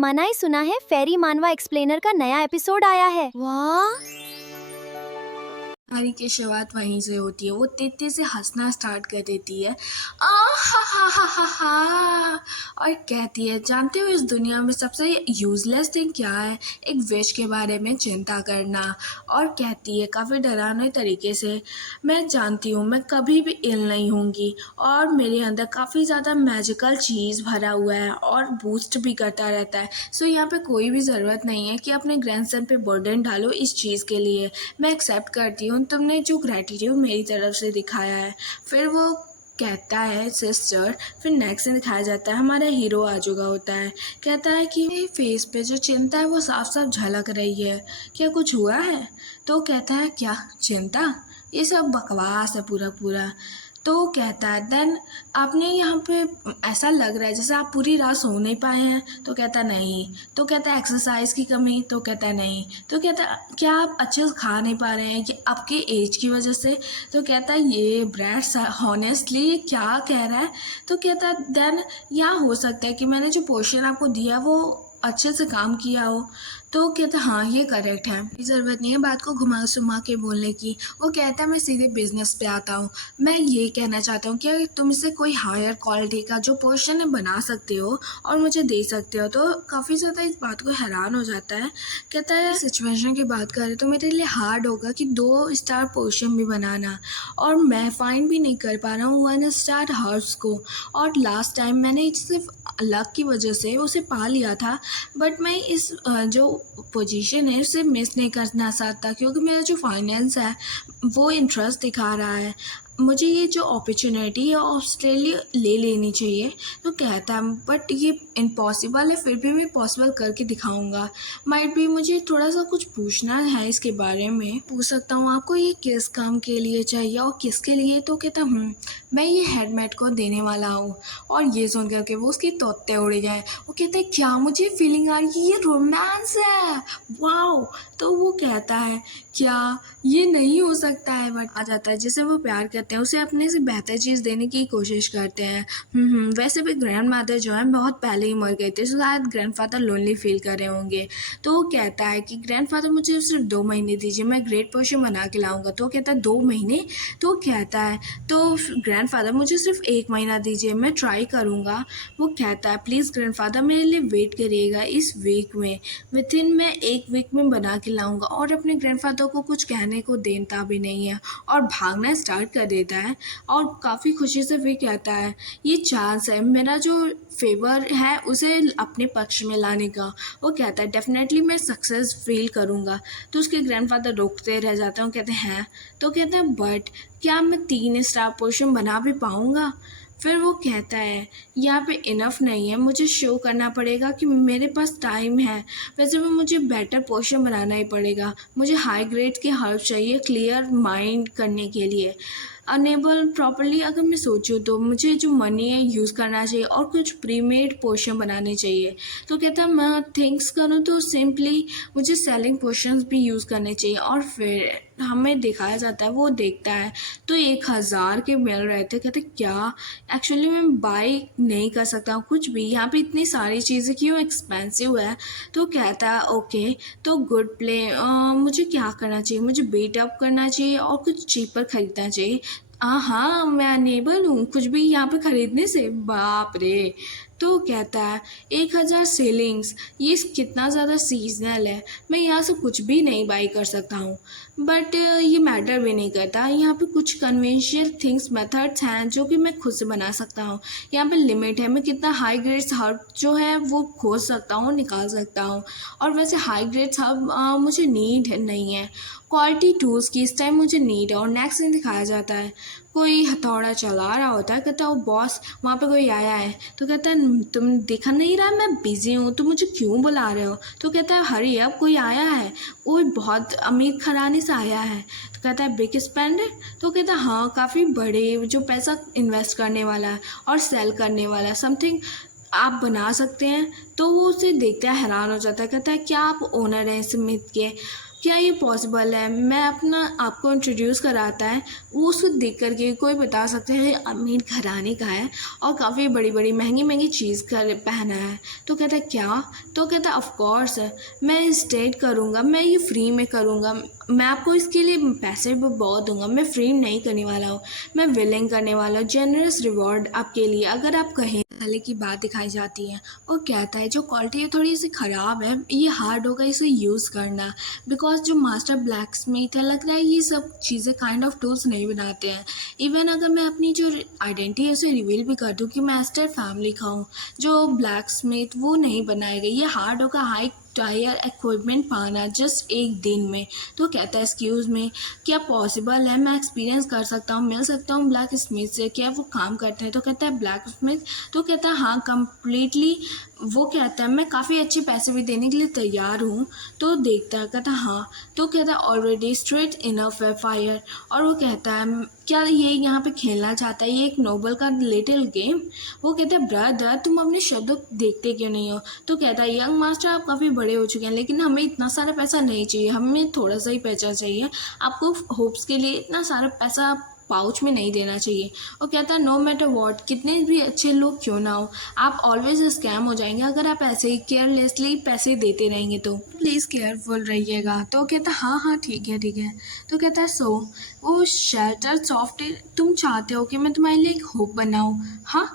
मनाई सुना है फेरी मानवा एक्सप्लेनर का नया एपिसोड आया है। वाह, कहानी की शुरुआत वहीं से होती है। वो तेज से हंसना स्टार्ट कर देती है। आ हा और कहती है, जानते हो इस दुनिया में सबसे यूजलेस थिंग क्या है? एक विश के बारे में चिंता करना। और कहती है काफ़ी डरावने तरीके से, मैं जानती हूँ मैं कभी भी इल नहीं होंगी और मेरे अंदर काफ़ी ज़्यादा मैजिकल चीज़ भरा हुआ है और बूस्ट भी करता रहता है। सो यहाँ पे कोई भी ज़रूरत नहीं है कि अपने ग्रैंडसन पे बर्डन डालो इस चीज़ के लिए। मैं एक्सेप्ट करती हूँ तुमने जो ग्रैटिट्यूड मेरी तरफ से दिखाया है। फिर वो कहता है सिस्टर, फिर नेक्स्ट दिन दिखाया जाता है हमारा हीरो आ चुका होता है। कहता है कि मेरे फेस पे जो चिंता है वो साफ साफ झलक रही है, क्या कुछ हुआ है? तो कहता है क्या चिंता, ये सब बकवास है पूरा पूरा। तो कहता है देन आपने यहाँ पे ऐसा लग रहा है जैसे आप पूरी रात सो नहीं पाए हैं। तो कहता नहीं। तो कहता है एक्सरसाइज की कमी। तो कहता है नहीं। तो कहता है क्या आप अच्छे से खा नहीं पा रहे हैं ये आपके एज की वजह से? तो कहता है ये ब्रैड हॉनेस्टली ये क्या कह रहा है? तो कहता है देन या हो सकता है कि मैंने जो पोर्शन आपको दिया वो अच्छे से काम किया हो। तो कहता है हाँ ये करेक्ट है, ज़रूरत नहीं है बात को घुमा सुमा के बोलने की। वो कहता है मैं सीधे बिजनेस पे आता हूँ। मैं ये कहना चाहता हूँ कि तुम इससे कोई हायर क्वालिटी का जो पोर्शन है बना सकते हो और मुझे दे सकते हो। तो काफ़ी ज़्यादा इस बात को हैरान हो जाता है। कहता है सिचुएशन की बात करें तो मेरे लिए हार्ड होगा कि 2 स्टार पोर्शन भी बनाना और मैं फाइंड भी नहीं कर पा रहा हूँ 1 स्टार हर्ब्स को। और लास्ट टाइम मैंने सिर्फ लक की वजह से उसे पा लिया था, बट मैं इस जो पोजीशन है उसे मिस नहीं करना चाहता क्योंकि मेरा जो फाइनेंस है वो इंटरेस्ट दिखा रहा है। मुझे ये जो अपॉर्चुनिटी है ऑस्ट्रेलिया ले लेनी चाहिए। तो कहता है बट ये इम्पॉसिबल है, फिर भी मैं पॉसिबल करके दिखाऊंगा। माइट भी मुझे थोड़ा सा कुछ पूछना है इसके बारे में, पूछ सकता हूँ आपको ये किस काम के लिए चाहिए और किसके लिए? तो कहता मैं ये हेडमेट को देने वाला हूँ। और ये सुन करके वो उसके तोते उड़ गए। वो कहता है क्या मुझे फीलिंग आ रही है, ये रोमांस है, वाओ। तो वो कहता है क्या ये नहीं हो सकता है, बट आ जाता है जिसे वो प्यार करते हैं उसे अपने से बेहतर चीज़ देने की कोशिश करते हैं। वैसे भी ग्रैंड मादर जो है बहुत पहले ही मर गए थे, तो शायद ग्रैंड फादर लोनली फील कर रहे होंगे। तो वो कहता है कि ग्रैंड फादर मुझे सिर्फ 2 महीने दीजिए, मैं ग्रेट पोर्शन बना के लाऊंगा। तो कहता है 2 महीने? तो कहता है तो ग्रैंडफादर मुझे सिर्फ 1 महीना दीजिए, मैं ट्राई करूँगा। वो कहता है प्लीज़ ग्रैंडफादर मेरे लिए वेट करिएगा इस वीक में, विथिन मैं 1 वीक में बना के लाऊंगा। और अपने ग्रैंडफादर को कुछ कहने को देता भी नहीं है और भागना स्टार्ट कर देता है। और काफ़ी खुशी से भी कहता है ये चांस है मेरा जो फेवर है उसे अपने पक्ष में लाने का। वो कहता है डेफिनेटली मैं सक्सेस फील करूँगा। तो उसके ग्रैंडफादर रोकते रह जाते हैं, कहते हैं तो कहते हैं बट क्या मैं 3 स्टार पोर्शन बना भी पाऊँगा? फिर वो कहता है यहाँ पे इनफ नहीं है, मुझे शो करना पड़ेगा कि मेरे पास टाइम है। वैसे भी मुझे बेटर पोर्शन बनाना ही पड़ेगा, मुझे हाई ग्रेड की हेल्प चाहिए क्लियर माइंड करने के लिए। अनेबल प्रॉपरली अगर मैं सोचूं तो मुझे जो मनी है यूज़ करना चाहिए और कुछ प्रीमेड पोर्शन बनाने चाहिए। तो कहता है मैं थिंक्स करूँ तो सिंपली मुझे सेलिंग पोर्शंस भी यूज़ करने चाहिए। और फिर हमें दिखाया जाता है, वो देखता है तो 1,000 के मिल रहे थे। कहते क्या एक्चुअली मैं बाई नहीं कर सकता हूँ कुछ भी, यहाँ पे इतनी सारी चीज़ें क्यों एक्सपेंसिव है? तो कहता है ओके तो गुड प्ले, मुझे क्या करना चाहिए? मुझे बीट अप करना चाहिए और कुछ चीपर खरीदना चाहिए। हाँ मैं अनेबल हूँ कुछ भी यहाँ पे खरीदने से। बाप रे। तो कहता है 1,000 सेलिंग्स, ये कितना ज़्यादा सीजनल है, मैं यहाँ से कुछ भी नहीं बाई कर सकता हूँ। बट ये मैटर भी नहीं करता, यहाँ पे कुछ कन्वेंशियल थिंग्स मेथड्स हैं जो कि मैं खुद से बना सकता हूँ। यहाँ पे लिमिट है, मैं कितना हाई ग्रेड्स हर्ब जो है वो खोज सकता हूँ, निकाल सकता हूँ। और वैसे हाई ग्रेड्स हर्ब मुझे नीड नहीं है, क्वालिटी टूल्स की इस टाइम मुझे नीड है। और नेक्स्ट सीन दिखाया जाता है कोई हथौड़ा चला रहा होता है। कहता है ओ बॉस वहाँ पे कोई आया है। तो कहता है तुम दिख नहीं रहा मैं बिज़ी हूँ, तो मुझे क्यों बुला रहे हो? तो कहता है हरी अब कोई आया है, वो बहुत अमीर घराने से आया है। तो कहता है बिग स्पेंडर? तो कहता है हाँ काफ़ी बड़े जो पैसा इन्वेस्ट करने वाला है और सेल करने वाला है, समथिंग आप बना सकते हैं। तो वो उसे देखता है हैरान हो जाता है। कहता है क्या आप ओनर हैं स्मिथ के? क्या ये पॉसिबल है? मैं अपना आपको इंट्रोड्यूस कराता है, वो उसको देख कर के कोई बता सकता है अमीर घराने का है और काफ़ी बड़ी-बड़ी महंगी-महंगी चीज़ कर पहना है। तो कहता है क्या? तो कहता है ऑफ़ कोर्स मैं इंस्टेड करूँगा, मैं ये फ्री में करूँगा। मैं आपको इसके लिए पैसे भी बहुत दूँगा, मैं फ्री में नहीं करने वाला हूँ, मैं विलिंग करने वाला हूँ, जेनरस रिवॉर्ड आपके लिए अगर आप कहें। साले की बात दिखाई जाती है और कहता है जो क्वालिटी है थोड़ी सी ख़राब है, ये हार्ड होगा इसे यूज़ करना, बिकॉज जो मास्टर ब्लैक स्मिथ है लग रहा है ये सब चीज़ें काइंड ऑफ टूल्स नहीं बनाते हैं। इवन अगर मैं अपनी जो आइडेंटिटी है उसे रिवील भी कर दूँ कि मैं एस्टर फैमिली का हूँ, जो ब्लैक स्मिथ वो नहीं बनाएगा, ये हार्ड होगा हाई टायर इक्विपमेंट पाना जस्ट एक दिन में। तो कहता है एक्सक्यूज़ में क्या पॉसिबल है, मैं एक्सपीरियंस कर सकता हूँ, मिल सकता हूँ ब्लैक स्मिथ से, क्या वो काम करते हैं? तो कहता है ब्लैक स्मिथ, तो कहता है हाँ कम्प्लीटली। वो कहता है मैं काफ़ी अच्छे पैसे भी देने के लिए तैयार हूँ। तो देखता है, कहता है हाँ। तो कहता है ऑलरेडी स्ट्रेट इनफ है फायर। और वो कहता है क्या ये यहाँ पे खेलना चाहता है, ये एक नोबल का लिटिल गेम? वो कहता है ब्रदर तुम अपने शब्दों को देखते क्यों नहीं हो? तो कहता है यंग मास्टर आप काफ़ी बड़े हो चुके हैं, लेकिन हमें इतना सारा पैसा नहीं चाहिए, हमें थोड़ा सा ही पैसा चाहिए। आपको होप्स के लिए इतना सारा पैसा पाउच में नहीं देना चाहिए। वो कहता है नो मैटर वॉट, कितने भी अच्छे लोग क्यों ना हो, आप ऑलवेज स्कैम हो जाएंगे अगर आप ऐसे ही केयरलेसली पैसे देते रहेंगे। तो प्लीज़ केयरफुल रहिएगा। तो कहता है हाँ ठीक है ठीक है। तो कहता है सो वो शेल्टर सॉफ्टवेयर तुम चाहते हो कि मैं तुम्हारे लिए एक होप बनाऊँ? हाँ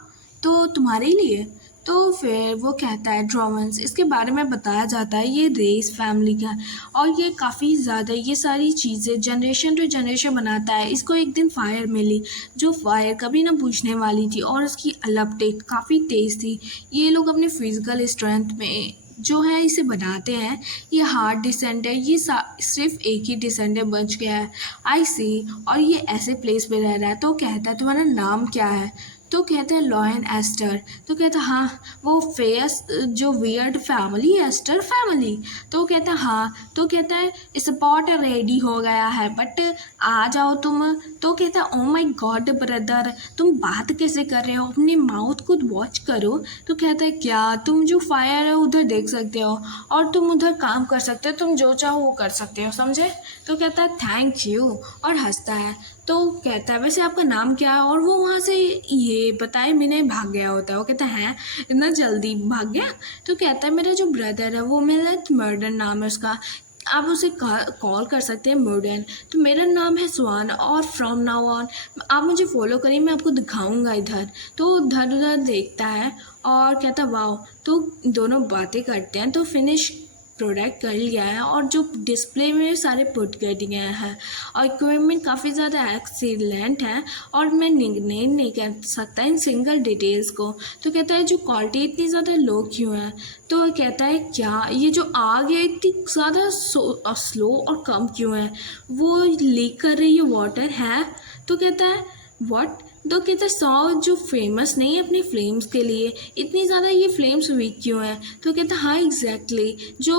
तो तुम्हारे लिए। तो फिर वो कहता है ड्रॉमन्स, इसके बारे में बताया जाता है ये रेस फैमिली का, और ये काफ़ी ज़्यादा ये सारी चीज़ें जनरेशन टू जनरेशन बनाता है। इसको एक दिन फायर मिली जो फायर कभी ना बुझने वाली थी और इसकी लपटें काफ़ी तेज़ थी। ये लोग अपने फिजिकल स्ट्रेंथ में जो है इसे बनाते हैं। ये हार्ड डिसेंट है, ये सिर्फ एक ही डिसेंट बच गया है, आई सी, और ये ऐसे प्लेस पे रह रहा है। तो कहता है तुम्हारा नाम क्या है? तो कहते हैं लॉयन एस्टर। तो कहता है हाँ वो फेयस जो वियर्ड फैमिली एस्टर फैमिली। तो कहता है हाँ। तो कहता है स्पॉट रेडी हो गया है बट आ जाओ तुम। तो कहता है ओ माय गॉड ब्रदर तुम बात कैसे कर रहे हो, अपने माउथ खुद वॉच करो। तो कहता है क्या, तुम जो फायर है उधर देख सकते हो और तुम उधर काम कर सकते हो, तुम जो चाहो वो कर सकते हो, समझे? तो कहता है थैंक यू और हंसता है। तो कहता है वैसे आपका नाम क्या है? और वो वहाँ से ये बताए बिना भाग गया होता है। वो कहता है इतना जल्दी भाग गया? तो कहता है मेरा जो ब्रदर है वो मेरा मर्डन नाम है उसका, आप उसे कॉल कर सकते हैं मर्डन। तो मेरा नाम है स्वान और फ्रॉम नाउ ऑन आप मुझे फॉलो करिए, मैं आपको दिखाऊंगा इधर। तो उधर उधर देखता है और कहता है वाओ। तो दोनों बातें करते हैं। तो फिनिश प्रोडक्ट कर लिया है और जो डिस्प्ले में सारे पुट कर दिए हैं और इक्विपमेंट काफ़ी ज़्यादा एक्सीलेंट है और मैं निगनेम नहीं कर सकता इन सिंगल डिटेल्स को। तो कहता है जो क्वालिटी इतनी ज़्यादा लो क्यों है? तो कहता है क्या ये जो आग है इतनी ज़्यादा स्लो और कम क्यों है, वो लीक कर रही है वाटर है? तो कहता है व्हाट? तो कहते सौ जो फेमस नहीं है अपनी फ्लेम्स के लिए, इतनी ज़्यादा ये फ्लेम्स वीक क्यों हैं? तो कहता हाँ एग्जैक्टली जो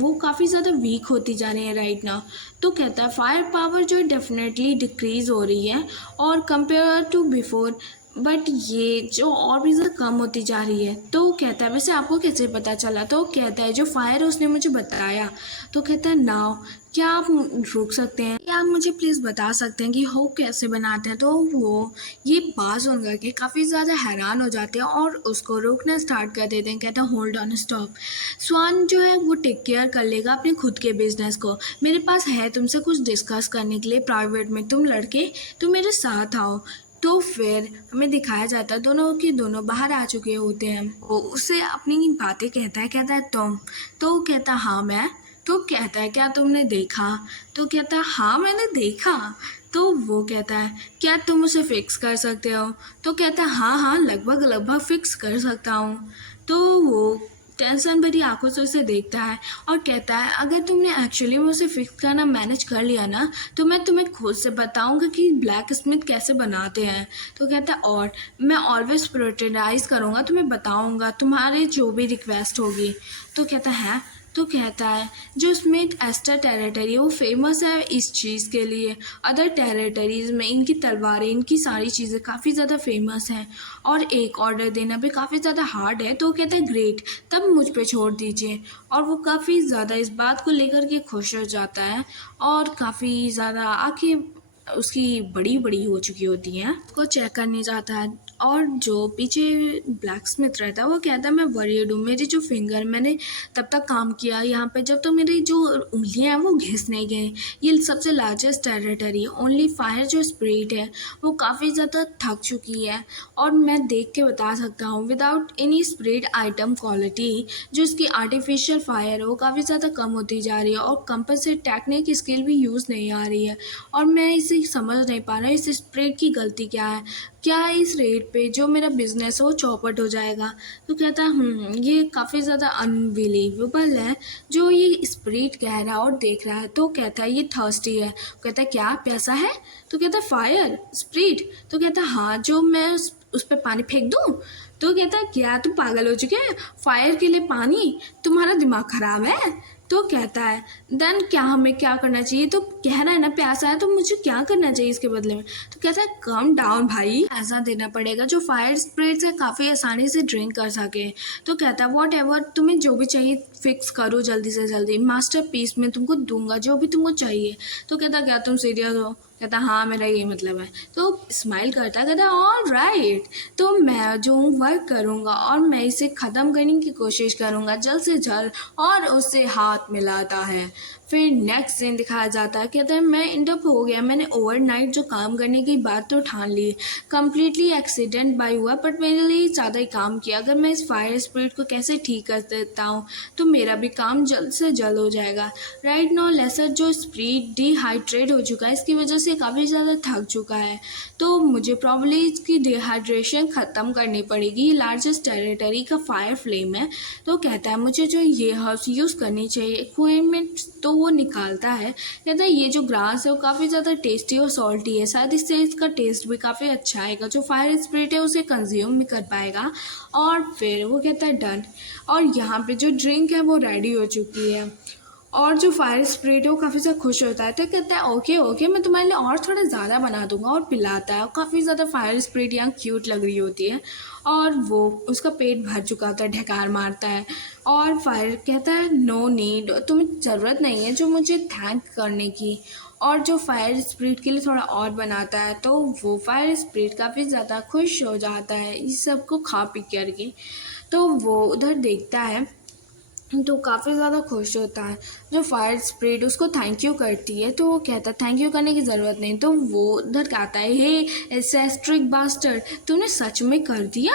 वो काफ़ी ज़्यादा वीक होती जा रही है राइट नाउ। तो कहता है फायर पावर जो डेफिनेटली डिक्रीज़ हो रही है और कंपेयर टू बिफोर, बट ये जो और भी ज़्यादा कम होती जा रही है। तो कहता है वैसे आपको कैसे पता चला? तो कहता है जो फायर है उसने मुझे बताया। तो कहता है नाउ क्या आप रुक सकते हैं या आप मुझे प्लीज़ बता सकते हैं कि होप कैसे बनाते हैं? तो वो ये बात सुन करके काफ़ी ज़्यादा हैरान हो जाते हैं और उसको रोकना स्टार्ट कर देते हैं। कहता है होल्ड ऑन स्टॉप, स्वान जो है वो टेक केयर कर लेगा अपने खुद के बिजनेस को, मेरे पास है तुमसे कुछ डिस्कस करने के लिए प्राइवेट में, तुम लड़के तो मेरे साथ आओ। तो फिर हमें दिखाया जाता है दोनों के दोनों बाहर आ चुके होते हैं। वो उससे अपनी बातें कहता है तुम? तो कहता हाँ मैं। तो कहता है क्या तुमने देखा? तो कहता है हाँ मैंने देखा। तो वो कहता है क्या तुम उसे फिक्स कर सकते हो? तो कहता है हाँ लगभग लगभग फिक्स कर सकता हूँ। तो वो टेंशन भरी आंखों से उसे देखता है और कहता है अगर तुमने एक्चुअली में उसे फिक्स करना मैनेज कर लिया ना तो मैं तुम्हें खुद से बताऊंगा कि ब्लैक स्मिथ कैसे बनाते हैं। तो कहता है और मैं ऑलवेज प्रोटेडाइज करूँगा, तुम्हें बताऊंगा तुम्हारे जो भी रिक्वेस्ट होगी। तो कहता है तो कहता है जो स्मिथ एस्टर टेरिटरी है वो फेमस है इस चीज़ के लिए, अदर टेरिटरीज़ में इनकी तलवारें, इनकी सारी चीज़ें काफ़ी ज़्यादा फेमस हैं और एक ऑर्डर देना भी काफ़ी ज़्यादा हार्ड है। तो कहता है ग्रेट, तब मुझ पे छोड़ दीजिए। और वो काफ़ी ज़्यादा इस बात को लेकर के खुश हो जाता है और काफ़ी ज़्यादा आँखें उसकी बड़ी बड़ी हो चुकी होती हैं, को चेक करने जाता है। और जो पीछे ब्लैक स्मिथ रहता है वो कहता है मैं वरीड हूँ, मेरी जो फिंगर, मैंने तब तक काम किया यहाँ पे जब तो मेरी जो उंगलियाँ हैं वो घिस नहीं गई। ये सबसे लार्जेस्ट टेरिटरी है, ओनली फायर जो स्पिरिट है वो काफ़ी ज़्यादा थक चुकी है और मैं देख के बता सकता हूँ without any spirit item quality जो इसकी आर्टिफिशियल फायर है वो काफ़ी ज़्यादा कम होती जा रही है और कंपोजिट टेक्निक स्किल भी यूज़ नहीं आ रही है और मैं इसे समझ नहीं पा रहा इस स्प्रेड की गलती क्या है, क्या इस रेट पे जो मेरा बिजनेस है वो चौपट हो जाएगा। तो कहता है ये काफ़ी ज़्यादा अनबिलीवेबल है जो ये स्प्रिट कह रहा है और देख रहा है। तो कहता है ये थर्स्टी है। कहता है क्या प्यासा है? तो कहता है फायर स्प्रिट। तो कहता है हाँ, जो मैं उस पर पानी फेंक दूँ? तो कहता है क्या तुम पागल हो चुके हैं, फायर के लिए पानी, तुम्हारा दिमाग ख़राब है? तो कहता है देन क्या हमें क्या करना चाहिए? तो कह रहा है ना प्यासा है तो मुझे क्या करना चाहिए इसके बदले में? तो कहता है कम डाउन भाई, ऐसा देना पड़ेगा जो फायर स्प्रिट से काफ़ी आसानी से ड्रिंक कर सके। तो कहता है वॉट एवर, तुम्हें जो भी चाहिए फिक्स करो जल्दी से जल्दी, मास्टर पीस में तुमको दूंगा जो भी तुमको चाहिए। तो कहता क्या तुम सीरियस हो? कहता हाँ मेरा यही मतलब है। तो स्माइल करता कहता ऑल राइट, तो मैं जो वर्क करूँगा और मैं इसे ख़त्म करने की कोशिश करूँगा जल्द से जल्द। और उससे हाथ मिलाता है। फिर नेक्स्ट सीन दिखाया जाता है, कहता है मैं इंटअप हो गया, मैंने ओवरनाइट जो काम करने की बात तो ठान ली, कम्प्लीटली एक्सीडेंट बाय हुआ बट मेरे लिए ज़्यादा ही काम किया। अगर मैं इस फायर स्पिरिट को कैसे ठीक कर देता हूँ तो मेरा भी काम जल्द से जल्द हो जाएगा। राइट नाउ लेसर जो स्पिरिट डिहाइड्रेट हो चुका है, इसकी वजह से काफ़ी ज़्यादा थक चुका है, तो मुझे प्रॉब्ली इसकी डिहाइड्रेशन ख़त्म करनी पड़ेगी। लार्जेस्ट टेरिटरी का फायर फ्लेम है। तो कहता है मुझे जो ये हर्ब्स यूज़ करनी चाहिए इक्विपमेंट, तो वो निकालता है। कहता है ये जो ग्रास है वो काफ़ी ज़्यादा टेस्टी और सॉल्टी है, शायद इससे इसका टेस्ट भी काफ़ी अच्छा आएगा, जो फायर स्पिरिट है उसे कंज्यूम भी कर पाएगा। और फिर वो कहता है डन, और यहाँ पे जो ड्रिंक है वो रेडी हो चुकी है और जो फायर स्पिरिट है वो काफ़ी ज़्यादा खुश होता है। तो कहता है ओके ओके मैं तुम्हारे लिए और थोड़ा ज़्यादा बना दूंगा, और पिलाता है। और काफ़ी ज़्यादा फायर स्पिरिट यहाँ क्यूट लग रही होती है और वो उसका पेट भर चुका होता है, ढकार मारता है। और फायर कहता है नो नीड, तुम्हें ज़रूरत नहीं है जो मुझे थैंक करने की। और जो फायर स्पिरिट के लिए थोड़ा और बनाता है, तो वो फायर स्पिरिट काफ़ी ज़्यादा खुश हो जाता है इस सब को खा पी करके। तो वो उधर देखता है तो काफ़ी ज़्यादा खुश होता है। जो फायर स्पिरिट उसको थैंक यू करती है, तो वो कहता है थैंक यू करने की ज़रूरत नहीं। तो वो उधर कहता है हे एसेस्ट्रिक बास्टर्ड, तूने सच में कर दिया?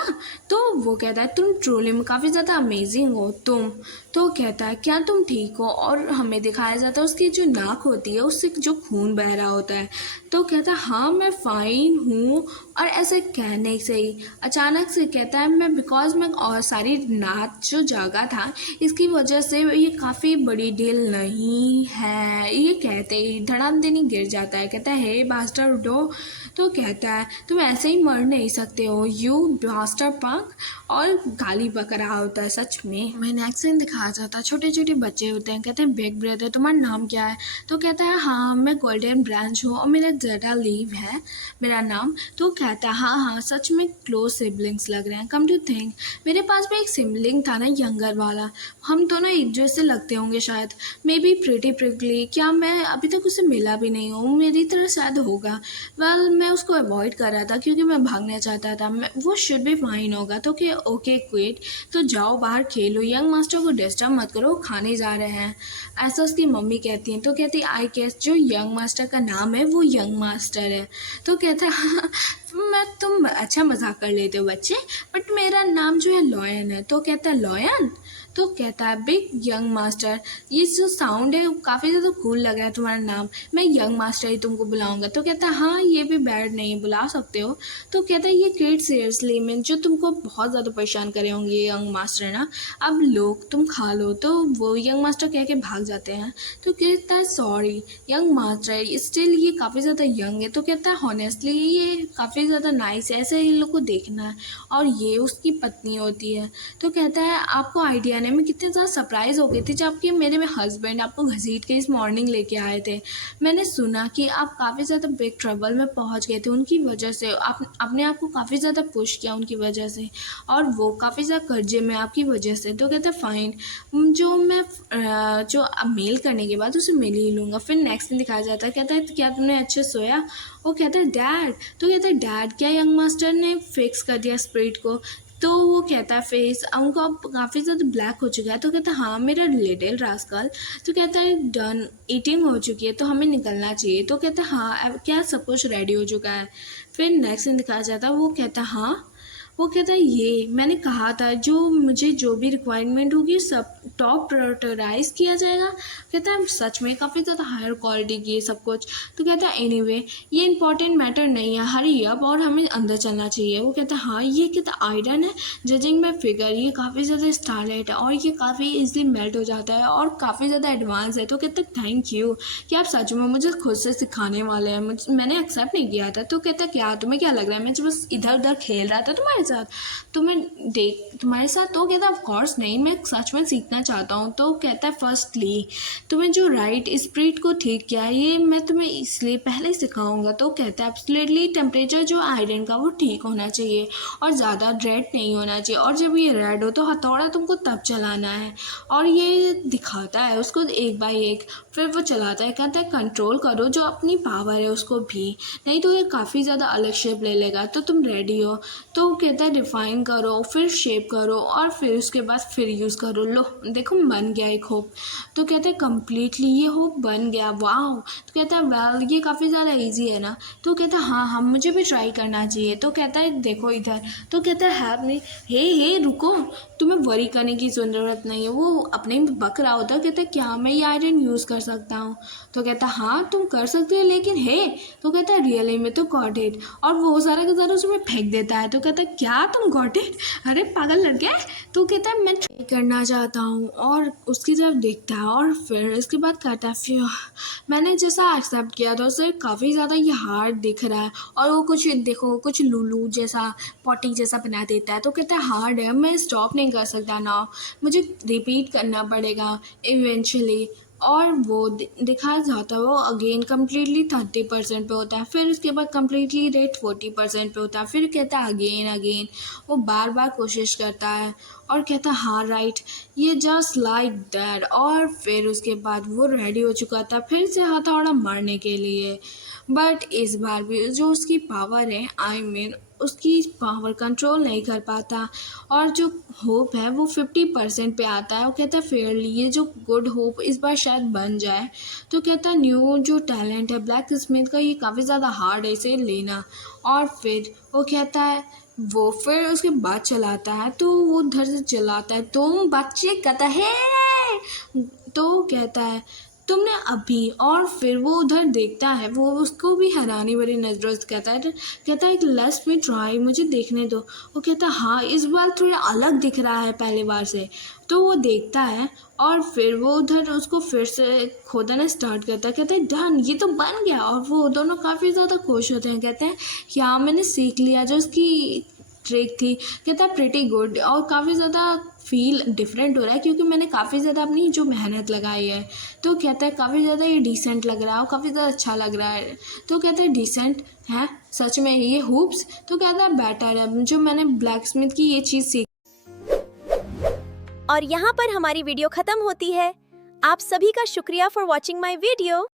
तो वो कहता है तुम ट्रूली में काफ़ी ज़्यादा अमेजिंग हो तुम। तो कहता है क्या तुम ठीक हो? और हमें दिखाया जाता है उसकी जो नाक होती है उससे जो खून बह रहा होता है। तो कहता है हाँ मैं फ़ाइन हूँ। और ऐसे कहने से ही अचानक से कहता है मैं बिकॉज मैं और सारी नाच जो जगह था इसकी वजह से ये काफ़ी बड़ी डील नहीं है। ये कहते ही धड़ाम देनी गिर जाता है। कहता है हे बास्टर उठो। तो कहता है तुम ऐसे ही मर नहीं सकते हो यू बास्टर पंक, और गाली बक रहा होता है सच में। मैं नेक्स्ट सीन दिखाया जाता है, छोटे छोटे बच्चे होते हैं। कहते हैं बिग ब्रदर तुम्हारा नाम क्या है? तो कहता है हाँ मैं गोल्डन ब्रांच हूँ और मेरा जेडा लीव है मेरा नाम। तो कहता है हाँ हाँ सच में क्लोज सिबलिंग्स लग रहे हैं। कम टू थिंक मेरे पास भी एक सिबलिंग था ना, यंगर वाला, हम दोनों एक जैसे लगते होंगे शायद, मे बी प्रिटी प्रिकली। क्या मैं अभी तक उसे मिला भी नहीं हूँ? मेरी तरह शायद होगा। वेल मैं उसको अवॉइड कर रहा था क्योंकि मैं भागना चाहता था। वो शुड भी फाइन होगा। तो कि ओके क्विट, तो जाओ बाहर खेलो, यंग मास्टर को डिस्टर्ब मत करो, खाने जा रहे हैं, ऐसा उसकी मम्मी कहती हैं। तो कहती आई गेस जो यंग मास्टर का नाम है वो यंग मास्टर है। तो कहता है मैं तुम अच्छा मजाक कर लेते हो बच्चे, बट मेरा नाम जो है लॉयन है। तो कहता है लॉयन? तो कहता है बिग यंग मास्टर, ये जो साउंड है काफ़ी ज़्यादा कूल लग रहा है तुम्हारा नाम, मैं यंग मास्टर ही तुमको बुलाऊंगा। तो कहता है हाँ ये भी बैड नहीं, बुला सकते हो। तो कहता है ये क्रिएट सीरियसली मीन जो तुमको बहुत ज़्यादा परेशान करे होंगे ये यंग मास्टर ना, अब लोग तुम खा लो। तो वो यंग मास्टर कह के भाग जाते हैं। तो कहता है सॉरी यंग मास्टर, स्टिल ये काफ़ी ज़्यादा यंग है। तो कहता है हॉनेस्टली ये काफ़ी ज़्यादा नाइस है, ऐसे इन लोग को देखना है। और ये उसकी पत्नी होती है। तो कहता है आपको आइडिया करने में कितनी ज़्यादा सरप्राइज़ हो गई थी जबकि मेरे में हस्बैंड आपको घसीट के इस मॉर्निंग लेके आए थे। मैंने सुना कि आप काफ़ी ज़्यादा बिग ट्रबल में पहुंच गए थे उनकी वजह से, अपने आप को काफ़ी ज़्यादा पुश किया उनकी वजह से, और वो काफ़ी ज़्यादा कर्जे में आपकी वजह से। तो कहते फ़ाइन, जो मैं जो मेल करने के बाद उसे मिल ही लूँगा। फिर नेक्स्ट दिन दिखाया जाता है, कहता है क्या तुमने अच्छे सोया? वो कहता है डैड। तो कहता है डैड क्या यंग मास्टर ने फिक्स कर दिया स्प्रिट को? तो वो कहता है फेस उनको अब काफ़ी ज़्यादा ब्लैक हो चुका है। तो कहता है हाँ मेरा लिटिल रास्कल। तो कहता है डन, ईटिंग हो चुकी है तो हमें निकलना चाहिए। तो कहता है हाँ अब क्या सब कुछ रेडी हो चुका है। फिर नेक्स्ट दिन दिखाया जाता है, वो कहता है हाँ। वो कहता है ये मैंने कहा था जो मुझे जो भी रिक्वायरमेंट होगी सब टॉप प्रायोरिटाइज किया जाएगा। कहता है सच में काफ़ी ज़्यादा हायर क्वालिटी की है सब कुछ। तो कहता है एनीवे ये इंपॉर्टेंट मैटर नहीं है, हरी अप और हमें अंदर चलना चाहिए। वो कहता है हाँ ये कहता आयरन है जजिंग बाय फिगर, ये काफ़ी ज़्यादा स्टारलाइट है और ये काफ़ी इजीली मेल्ट हो जाता है और काफ़ी ज़्यादा एडवांस है। तो कहता है थैंक यू कि आप सच में मुझे खुद से सिखाने वाले हैं, मैंने एक्सेप्ट नहीं किया था। तो कहता है क्या तुम्हें क्या लग रहा है मैं जो बस इधर उधर खेल रहा था तुम्हारे साथ, तुम्हारे साथ? तो कहता है ऑफ कोर्स नहीं, मैं सच में सीखना चाहता हूँ। तो कहता है फर्स्टली तुम्हें जो राइट स्प्रिट को ठीक किया है ये मैं तुम्हें इसलिए पहले सिखाऊंगा। तो कहता है एब्सोल्युटली टेम्परेचर जो आयरन का वो ठीक होना चाहिए और ज़्यादा रेड नहीं होना चाहिए, और जब ये रेड हो तो हथौड़ा तुमको तब चलाना है। और ये दिखाता है उसको एक बाय एक, फिर वो चलाता है। कहता है कंट्रोल करो जो अपनी पावर है उसको भी, नहीं तो ये काफ़ी ज़्यादा अलग शेप ले लेगा। तो तुम रेडी हो? तो कहता है डिफ़ाइन करो फिर शेप करो और फिर उसके बाद फिर यूज़ करो। लो देखो बन गया एक होप। तो कहते हैं कम्प्लीटली ये होप बन गया, वाह। तो कहता है वेल ये काफ़ी ज़्यादा इजी है ना? तो कहता है हाँ हम मुझे भी ट्राई करना चाहिए। तो कहता है देखो इधर। तो कहता है हैव नहीं, हे रुको, तुम्हें वरी करने की ज़रूरत नहीं है। वो अपने ही बक रहा होता है। कहता है क्या मैं ये आयरन यूज़ कर सकता हूँ? तो कहता है हाँ तुम कर सकते हो लेकिन हे। तो कहता है रियली में तो गॉट इट, और वो सारा का सारा उसमें फेंक देता है। तो कहता है क्या तुम गॉट इट? अरे पागल लड़का है। तो कहता है मैं ट्राई करना चाहता हूँ, और उसकी तरफ देखता है और फिर इसके बाद कहता है फिर मैंने जैसा एक्सेप्ट किया था उससे काफ़ी ज़्यादा ये हार्ड दिख रहा है, और वो कुछ देखो कुछ लूलू जैसा पॉटी जैसा बना देता है। तो कहता है हार्ड है, मैं स्टॉप नहीं कर सकता ना, मुझे रिपीट करना पड़ेगा इवेंचुअली। और वो दिखाया जाता है वो अगेन कम्प्लीटली 30% पे होता है, फिर उसके बाद कम्प्लीटली रेट 40% पे होता है, फिर कहता है अगेन वो बार बार कोशिश करता है और कहता है हाँ राइट ये जस्ट लाइक दैट। और फिर उसके बाद वो रेडी हो चुका था फिर से हथौड़ा मारने के लिए, बट इस बार भी जो उसकी पावर है उसकी पावर कंट्रोल नहीं कर पाता, और जो होप है वो 50% पे आता है। वो कहता है फेयरली ये जो गुड होप इस बार शायद बन जाए। तो कहता है न्यू जो टैलेंट है ब्लैक स्मिथ का ये काफ़ी ज़्यादा हार्ड है इसे लेना। और फिर वो कहता है वो फिर उसके बाद चलाता है, तो वो उधर से चलाता है तुम बच्चे, कहता है तो कहता है तुमने अभी, और फिर वो उधर देखता है वो उसको भी हैरानी भरी नज़रों से कहता है लेट्स मी ट्राई, मुझे देखने दो। वो कहता है हाँ इस बार थोड़ा अलग दिख रहा है पहले बार से। तो वो देखता है और फिर वो उधर उसको फिर से खोदना स्टार्ट करता है। कहता है डन ये तो बन गया, और वो दोनों काफ़ी ज़्यादा खुश होते हैं। कहते हैं क्या मैंने सीख लिया जो उसकी ट्रिक थी। कहता है प्रिटी गुड, और काफ़ी ज़्यादा फील डिफरेंट हो रहा है क्योंकि मैंने काफ़ी ज़्यादा अपनी जो मेहनत लगाई है। तो कहता है काफ़ी ज़्यादा ये डिसेंट लग रहा है और काफ़ी ज़्यादा अच्छा लग रहा है। तो कहता है डिसेंट है सच में ये हुप्स? तो कहता है बेटर है जो मैंने ब्लैक स्मिथ की ये चीज़ सीखी। और यहाँ पर हमारी वीडियो खत्म होती है। आप सभी का शुक्रिया फॉर वॉचिंग माई वीडियो।